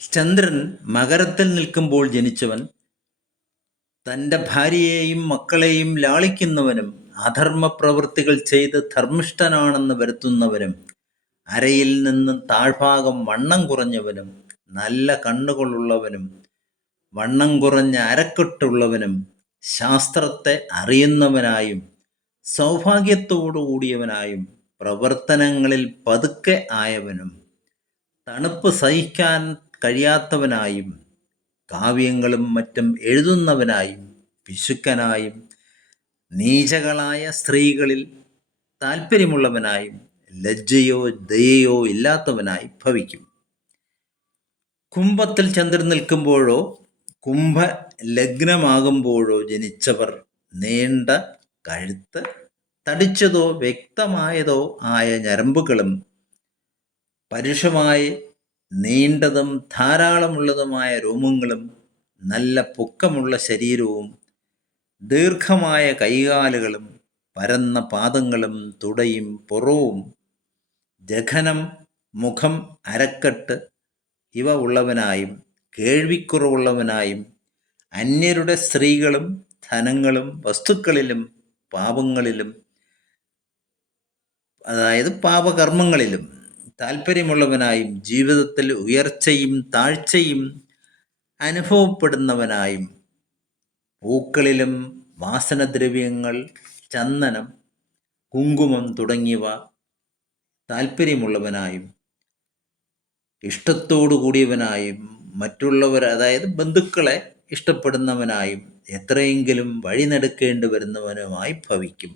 ചന്ദ്രൻ മകരത്തിൽ നിൽക്കുമ്പോൾ ജനിച്ചവൻ തൻ്റെ ഭാര്യയെയും മക്കളെയും ലാളിക്കുന്നവനും അധർമ്മ പ്രവൃത്തികൾ ചെയ്ത് ധർമ്മിഷ്ഠനാണെന്ന് വരുത്തുന്നവനും അരയിൽ നിന്നും താഴ്ഭാഗം വണ്ണം കുറഞ്ഞവനും നല്ല കണ്ണുകളുള്ളവനും വണ്ണം കുറഞ്ഞ അരക്കെട്ടുള്ളവനും ശാസ്ത്രത്തെ അറിയുന്നവനായും സൗഭാഗ്യത്തോടു കൂടിയവനായും പ്രവർത്തനങ്ങളിൽ പതുക്കെ ആയവനും തണുപ്പ് സഹിക്കാൻ കഴിയാത്തവനായും കാവ്യങ്ങളും മറ്റും എഴുതുന്നവനായും പിശുക്കനായും നീചകളായ സ്ത്രീകളിൽ താല്പര്യമുള്ളവനായും ലജ്ജയോ ദയയോ ഇല്ലാത്തവനായി ഭവിക്കും. കുംഭത്തിൽ ചന്ദ്രൻ നിൽക്കുമ്പോഴോ കുംഭ ലഗ്നമാകുമ്പോഴോ ജനിച്ചവർ നീണ്ട കഴുത്ത്, തടിച്ചതോ വ്യക്തമായതോ ആയ ഞരമ്പുകളും പരുഷമായി നീണ്ടതും ധാരാളമുള്ളതുമായ രോമങ്ങളും നല്ല പൊക്കമുള്ള ശരീരവും ദീർഘമായ കൈകാലുകളും പരന്ന പാദങ്ങളും തുടയും പുറവും ജഘനം, മുഖം, അരക്കെട്ട് ഇവ ഉള്ളവനായും കേൾവിക്കുറവുള്ളവനായും അന്യരുടെ സ്ത്രീകളും ധനങ്ങളും വസ്തുക്കളിലും പാപങ്ങളിലും അതായത് പാപകർമ്മങ്ങളിലും താല്പര്യമുള്ളവനായും ജീവിതത്തിൽ ഉയർച്ചയും താഴ്ചയും അനുഭവപ്പെടുന്നവനായും പൂക്കളിലും വാസനദ്രവ്യങ്ങൾ, ചന്ദനം, കുങ്കുമം തുടങ്ങിയവ താല്പര്യമുള്ളവനായും ഇഷ്ടത്തോടു കൂടിയവനായും മറ്റുള്ളവർ അതായത് ബന്ധുക്കളെ ഇഷ്ടപ്പെടുന്നവനായും എത്രയെങ്കിലും വഴി നടക്കേണ്ടി വരുന്നവനുമായി ഭവിക്കും.